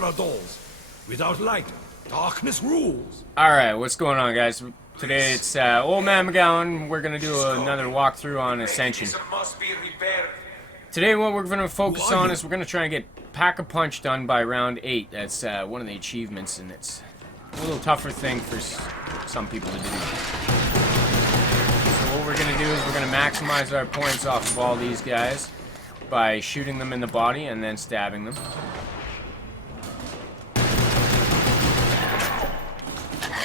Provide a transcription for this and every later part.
corridors. Without light, darkness rules. Alright, what's going on, guys? Today it's Old Man McGowan. We're going to do another walkthrough on Ascension. Today what we're going to focus on is we're going to try and get Pack-a-Punch done by round 8. That's one of the achievements, and it's a little tougher thing for some people to do. So what we're going to do is we're going to maximize our points off of all these guys by shooting them in the body and then stabbing them.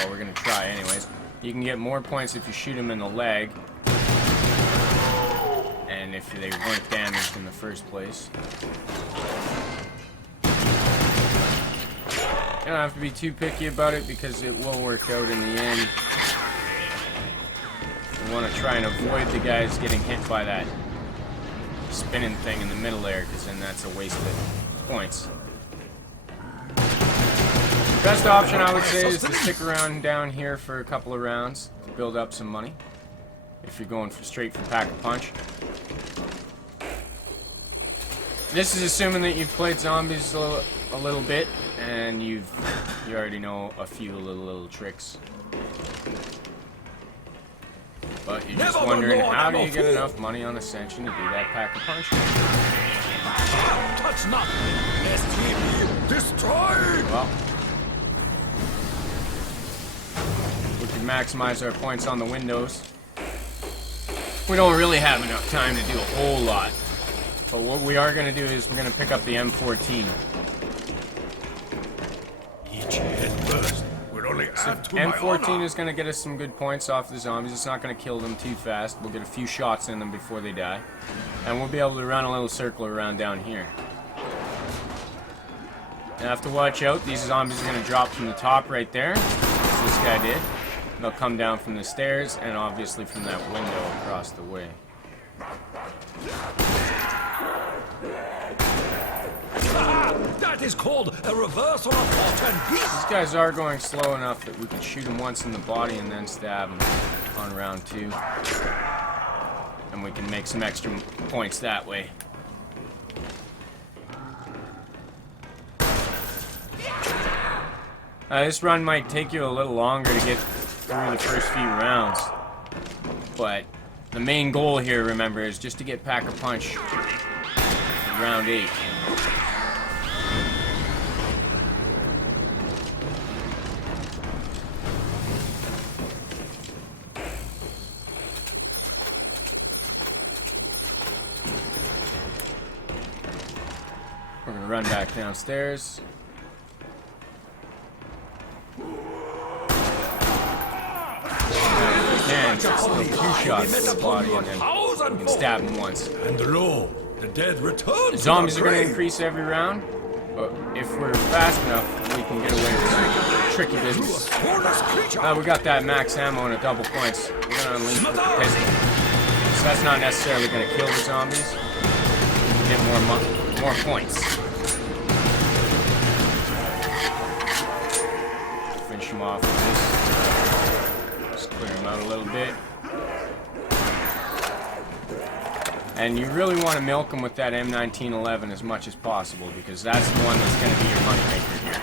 Oh, we're going to try anyways. You can get more points if you shoot them in the leg, and if they weren't damaged in the first place. You don't have to be too picky about it because it will work out in the end. You want to try and avoid the guys getting hit by that spinning thing in the middle there, because then that's a waste of points. Best option, I would say, is to stick around down here for a couple of rounds to build up some money. If you're going straight for Pack-a-Punch. This is assuming that you've played zombies a little bit and you already know a few little tricks. But you're just wondering, how do you get enough money on Ascension to do that Pack-a-Punch? Touch not! STP destroyed! Well, we can maximize our points on the windows. We don't really have enough time to do a whole lot. But what we are going to do is we're going to pick up the M14. Each head first. We'll only add to my M14 honor. is going to get us some good points off the zombies. It's not going to kill them too fast. We'll get a few shots in them before they die. And we'll be able to run a little circle around down here. You have to watch out. These zombies are going to drop from the top right there, as this guy did. They'll come down from the stairs and obviously from that window across the way. That is called a reversal of fortune. These guys are going slow enough that we can shoot them once in the body and then stab them on round 2. And we can make some extra points that way. This run might take you a little longer to get through the first few rounds. But the main goal here, remember, is just to get Pack-a-Punch in round 8. We're gonna run back downstairs. And just do 2 shots in the body and then we can stab him once. And lo, the dead return. The zombies are going to increase every round, but if we're fast enough, we can get away with some tricky business. We got that max ammo and a double points. We're going to unleash with the pistol. So that's not necessarily going to kill the zombies. We get more points. Finish them off with this. Clear them out a little bit. And you really want to milk them with that M1911 as much as possible, because that's the one that's going to be your moneymaker here.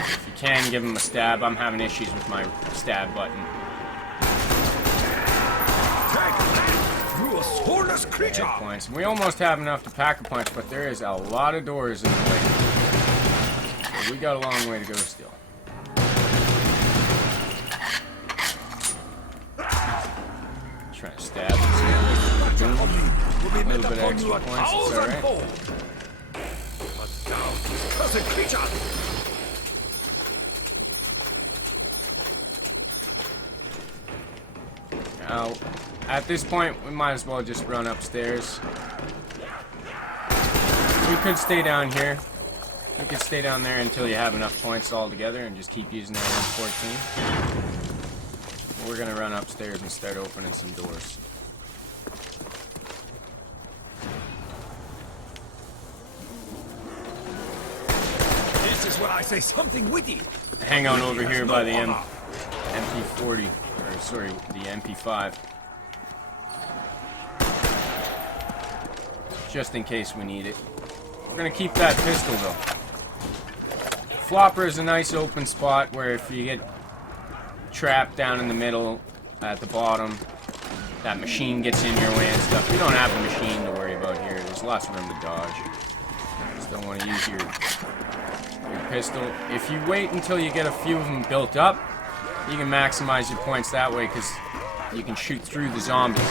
If you can, give them a stab. I'm having issues with my stab button. Hit points. We almost have enough to Pack-a-Punch, but there is a lot of doors in the way. We got a long way to go still. Trying to stab. A little bit of extra points, it's alright. Now, at this point, we might as well just run upstairs. We could stay down here. You can stay down there until you have enough points all together and just keep using that M14. We're going to run upstairs and start opening some doors. This is where I say something witty. Hang on over here by the MP40, or sorry, the MP5. just in case we need it. We're gonna keep that pistol though. Flopper is a nice open spot where if you get trapped down in the middle at the bottom, that machine gets in your way and stuff. You don't have a machine to worry about here. There's lots of room to dodge. Just don't want to use your pistol. If you wait until you get a few of them built up, you can maximize your points that way because you can shoot through the zombies.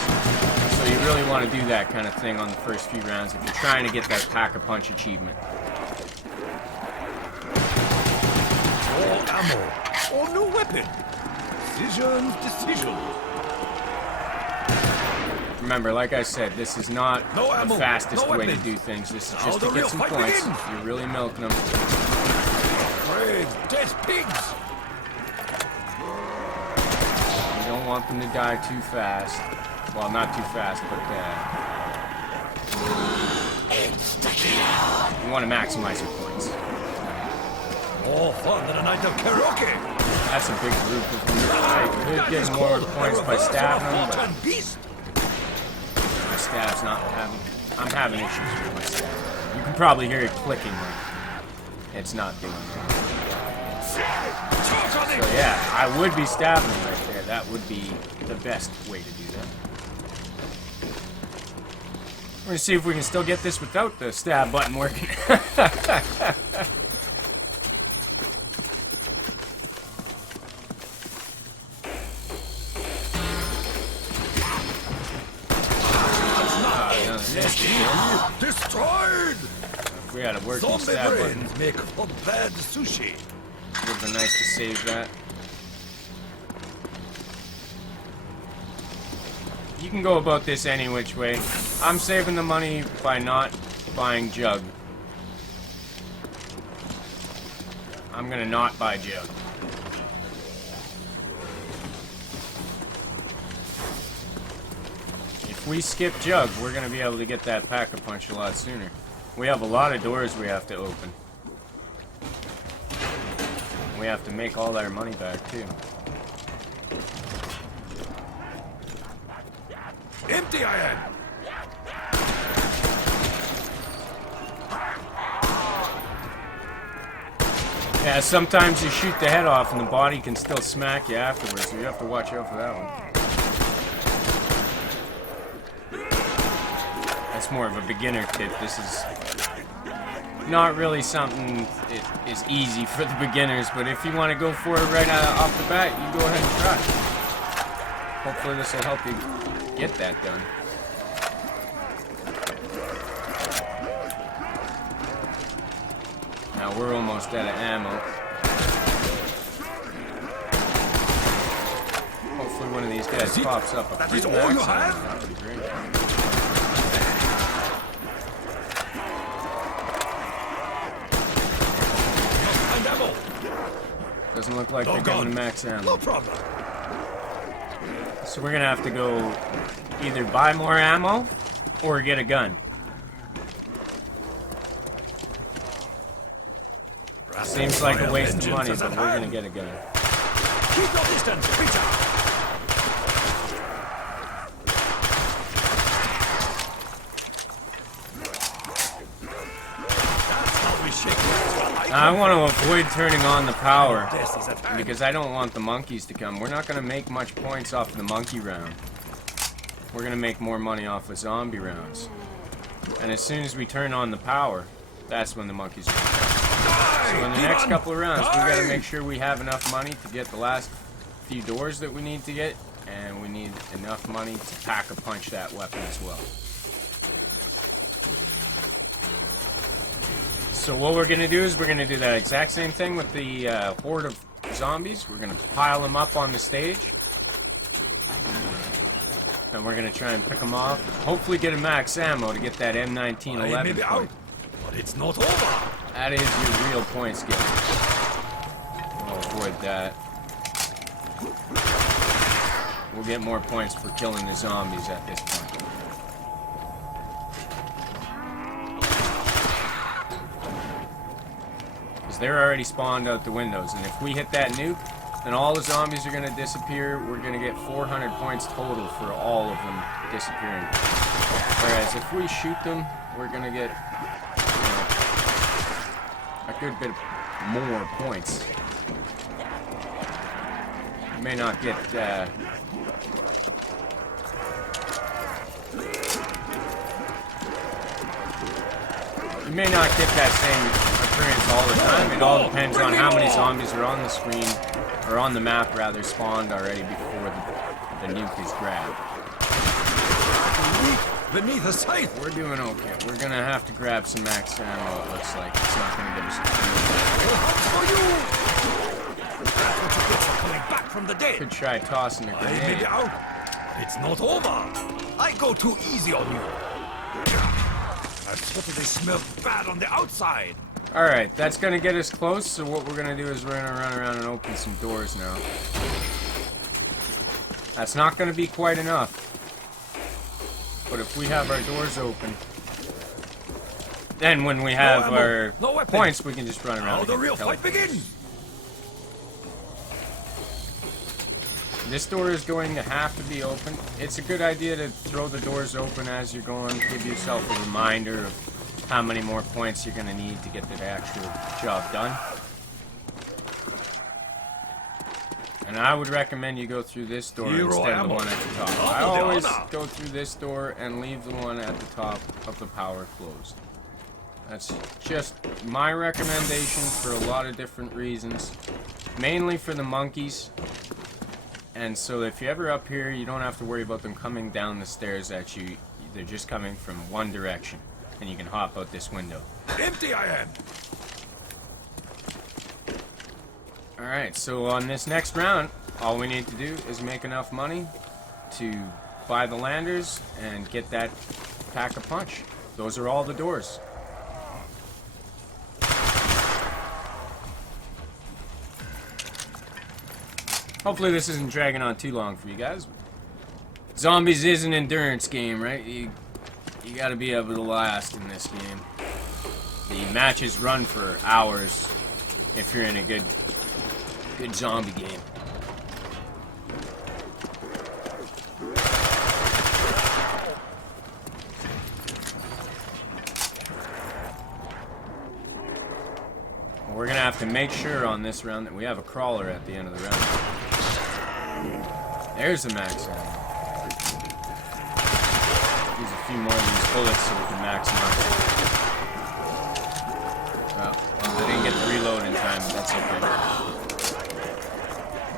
So you really want to do that kind of thing on the first few rounds if you're trying to get that pack-a-punch achievement. More ammo. Or new weapon. Decision. Remember, like I said, this is not No ammo, the fastest no way to weapons. do things. This is Now just the to get real some fight points. begins. You're really milking them. Brave, dead pigs. You don't want them to die too fast. Well, not too fast, but you want to maximize your points. More fun than a night of karaoke. That's a big group of them. I could get more points by stabbing them, but Beast. my stab's not having... I'm having issues with my stab. You can probably hear it clicking. It's not doing that. So yeah, I would be stabbing them right there. That would be the best way to do that. We're gonna see if we can still get this without the stab button working. Destroyed. If we had a working Zombie stab button, brains make for bad sushi. would have been nice to save that. You can go about this any which way. I'm saving the money by not buying Jug. I'm gonna not buy Jug. If we skip Jug, we're gonna be able to get that pack-a-punch a lot sooner. We have a lot of doors we have to open. We have to make all our money back too. Empty I am. Yeah, sometimes you shoot the head off and the body can still smack you afterwards, so you have to watch out for that one. That's more of a beginner tip. This is not really something that is easy for the beginners, but if you want to go for it right off the bat, you go ahead and try. Hopefully this will help you get that done. Now we're almost out of ammo. Hopefully one of these guys pops up a That free is all max you ammo. have? That would be great. And ammo. Doesn't look like they're getting the max ammo. No problem. So we're gonna have to go either buy more ammo or get a gun. Seems like a waste of money, but we're gonna get a gun. Keep your distance, creature. That's how we shake it. Now, I want to avoid turning on the power Death is at hand. because I don't want the monkeys to come. We're not gonna make much points off the monkey round. We're gonna make more money off of zombie rounds. And as soon as we turn on the power, that's when the monkeys will come. So in the next couple of rounds, we gotta make sure we have enough money to get the last few doors that we need to get, and we need enough money to pack-a-punch that weapon as well. So what we're gonna do is we're gonna do that exact same thing with the horde of zombies. We're gonna pile them up on the stage, and we're gonna try and pick them off. Hopefully get a max ammo to get that I M1911 may be out, point. but it's not over. That is your real points getter. We'll avoid that. We'll get more points for killing the zombies at this point. Because they're already spawned out the windows, and if we hit that nuke, then all the zombies are gonna disappear. We're gonna get 400 points total for all of them disappearing. Whereas if we shoot them, we're gonna get, you know, a good bit more points. You may not get you may not get that same occurrence all the time. It all depends on how many zombies are on the screen, or on the map rather, spawned already before the nuke is grabbed. Beneath a scythe. We're doing okay. We're gonna have to grab some max ammo, it looks like. It's not gonna give us Coming back from the dead. Could try tossing a I may be grenade. out. It's not over. I go too easy on you. I thought they smell bad on the outside. Alright, that's gonna get us close, so what we're gonna do is we're gonna run around and open some doors now. That's not gonna be quite enough. But if we have our doors open, then when we have our points, we can just run around. Now and the get real fight teleports. begins. This door is going to have to be open. It's a good idea to throw the doors open as you're going. Give yourself a reminder of how many more points you're going to need to get the actual job done. And I would recommend you go through this door instead of the one at the top. I always go through this door and leave the one at the top of the power closed. That's just my recommendation for a lot of different reasons. Mainly for the monkeys. And so if you're ever up here, you don't have to worry about them coming down the stairs at you. They're just coming from one direction. And you can hop out this window. Empty I am. Alright, so on this next round, all we need to do is make enough money to buy the landers and get that pack a punch. Those are all the doors. Hopefully this isn't dragging on too long for you guys. Zombies is an endurance game, right? You gotta be able to last in this game. The matches run for hours if you're in a good zombie game. We're gonna have to make sure on this round that we have a crawler at the end of the round. There's the max ammo. Use a few more of these bullets so we can maximize. Well, I didn't get the reload in time, but that's okay.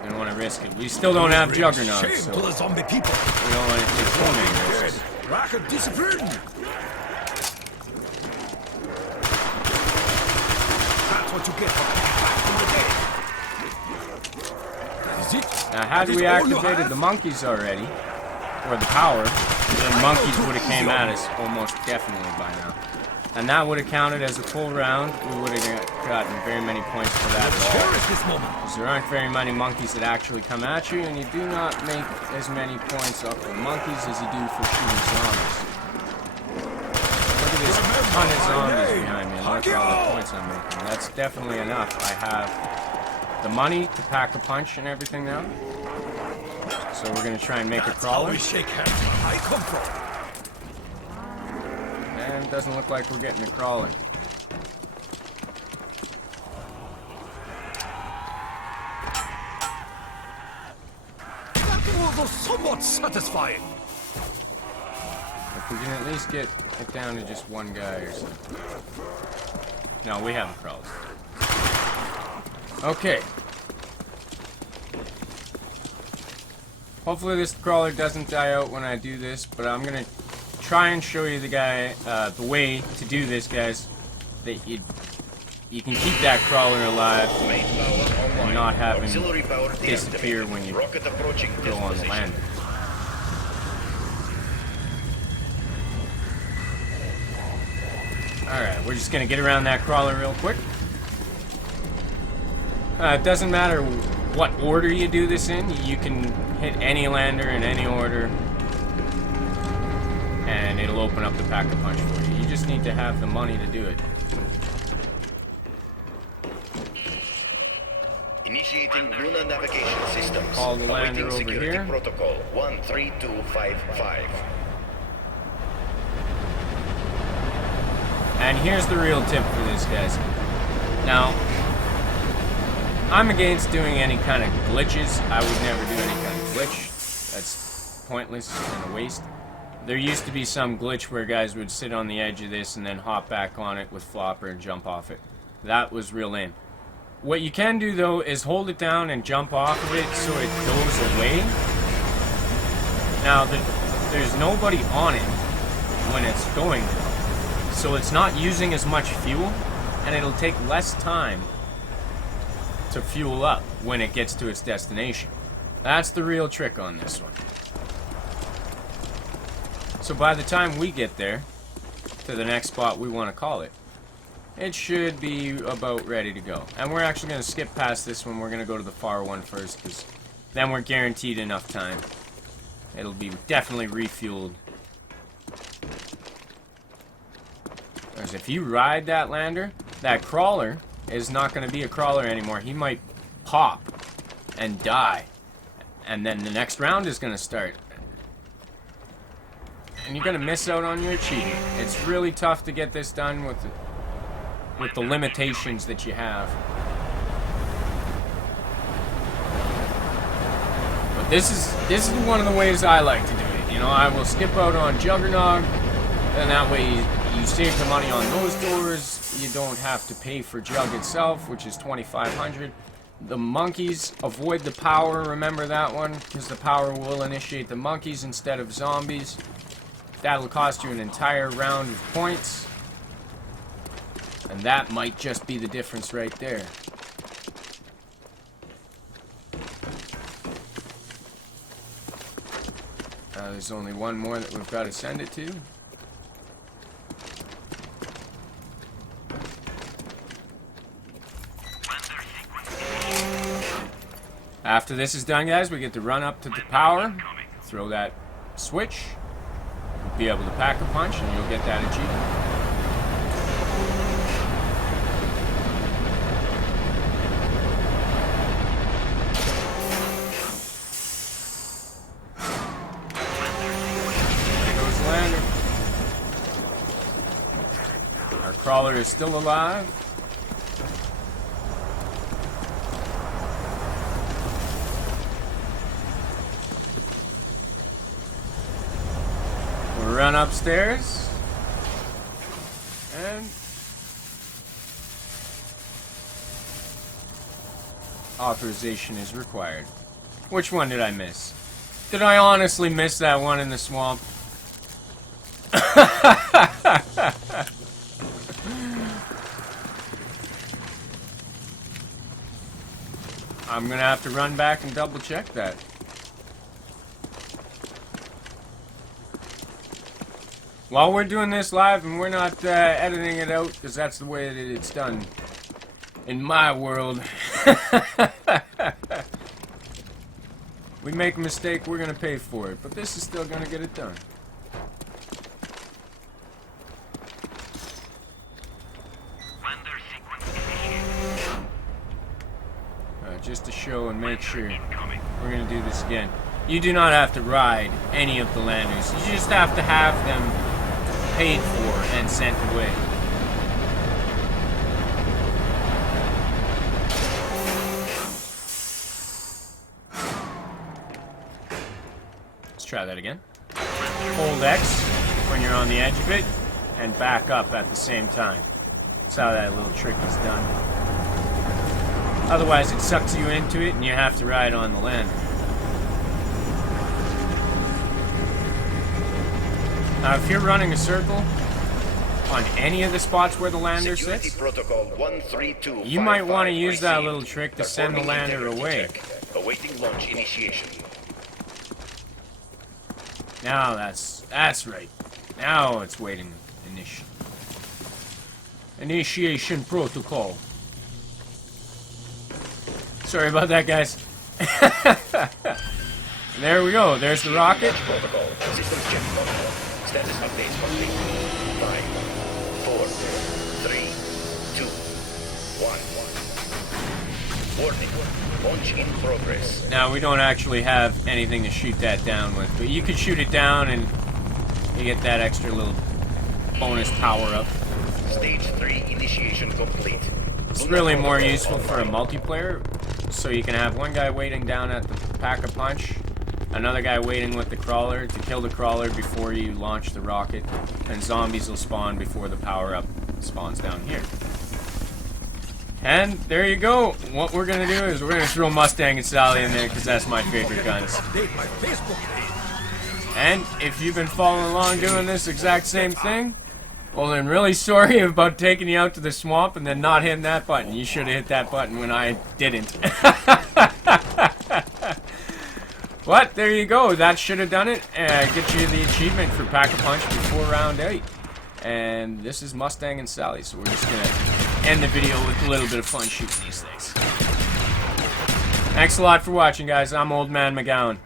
Didn't want to risk it. We still don't have juggernauts, Shame so to the zombie people. we don't want to take too many risks. Racket discipline. That's what you get for coming back from the dead. That is it. Now, had we activated the monkeys already, or the power, the monkeys would have came at us almost definitely by now. And that would have counted as a full round. We would have gotten very many points for that at all. Cherish this moment. Because there aren't very many monkeys that actually come at you, and you do not make as many points off the monkeys as you do for shooting zombies. Look at this ton of zombies behind me, and look at all the points I'm making. That's definitely enough. I have the money to pack a punch and everything now. So we're going to try and make a That's how crawler. we shake hands. I come from. And it doesn't look like we're getting a crawler. That was somewhat satisfying. If we can at least get it down to just one guy or something. No, we haven't crawled. Okay. Hopefully this crawler doesn't die out when I do this, but I'm gonna try and show you the way to do this, guys. That you can keep that crawler alive and not have him disappear when you go on the land. Alright, we're just gonna get around that crawler real quick. It doesn't matter what order you do this in. You can hit any lander in any order, and it'll open up the pack-a-punch for you. You just need to have the money to do it. Initiating lunar navigation systems. Call the lander Awaiting over security here. protocol 13255. And here's the real tip for this, guys. Now, I'm against doing any kind of glitches. I would never do any kind of glitch. That's pointless and a waste. There used to be some glitch where guys would sit on the edge of this and then hop back on it with flopper and jump off it. That was real lame. What you can do, though, is hold it down and jump off of it so it goes away. Now, there's nobody on it when it's going, so it's not using as much fuel, and it'll take less time to fuel up when it gets to its destination. That's the real trick on this one. So by the time we get there, to the next spot we want to call it, it should be about ready to go. And we're actually going to skip past this one. We're going to go to the far one first, because then we're guaranteed enough time. It'll be definitely refueled. Because if you ride that lander, that crawler is not going to be a crawler anymore. He might pop and die. And then the next round is going to start. And you're going to miss out on your achievement. It's really tough to get this done with the limitations that you have. But this is one of the ways I like to do it. You know, I will skip out on Juggernog, and that way you save the money on those doors. You don't have to pay for Jug itself, which is $2,500. The monkeys, avoid the power, remember that one, because the power will initiate the monkeys instead of zombies. That'll cost you an entire round of points. And that might just be the difference right there. There's only one more that we've got to send it to. After this is done, guys, we get to run up to the power, throw that switch, be able to pack a punch, and you'll get that achievement. Crawler is still alive. We'll run upstairs. And authorization is required. Which one did I miss? Did I honestly miss that one in the swamp? I'm gonna have to run back and double check that. While we're doing this live and we're not editing it out, because that's the way that it's done in my world. We make a mistake, we're gonna pay for it, but this is still gonna get it done. Just to show and make sure, we're going to do this again. You do not have to ride any of the landers. You just have to have them paid for and sent away. Let's try that again. Hold X when you're on the edge of it, and back up at the same time. That's how that little trick is done. Otherwise, it sucks you into it, and you have to ride on the lander. Now, if you're running a circle on any of the spots where the lander sits, you might want to use that little trick to send the lander away. Awaiting launch initiation. Now that's right. Now it's waiting initiation protocol. Sorry about that, guys. There we go. There's the rocket. Protocol. Systems check protocol. Status updates complete. 5, 4, 3, 2, 1. Warning. Launch in progress. Now, we don't actually have anything to shoot that down with, but you could shoot it down and you get that extra little bonus power-up. Stage 3 initiation complete. It's really more useful for a multiplayer, so you can have one guy waiting down at the pack-a-punch, another guy waiting with the crawler to kill the crawler before you launch the rocket, and zombies will spawn before the power-up spawns down here. And there you go. What we're gonna do is we're gonna throw Mustang and Sally in there because that's my favorite guns. Update my Facebook page. And if you've been following along doing this exact same thing, well, I'm really sorry about taking you out to the swamp and then not hitting that button. You should have hit that button when I didn't. But there you go. That should have done it. Get you the achievement for Pack-a-Punch before round 8. And this is Mustang and Sally, so we're just going to end the video with a little bit of fun shooting these things. Thanks a lot for watching, guys. I'm Old Man McGowan.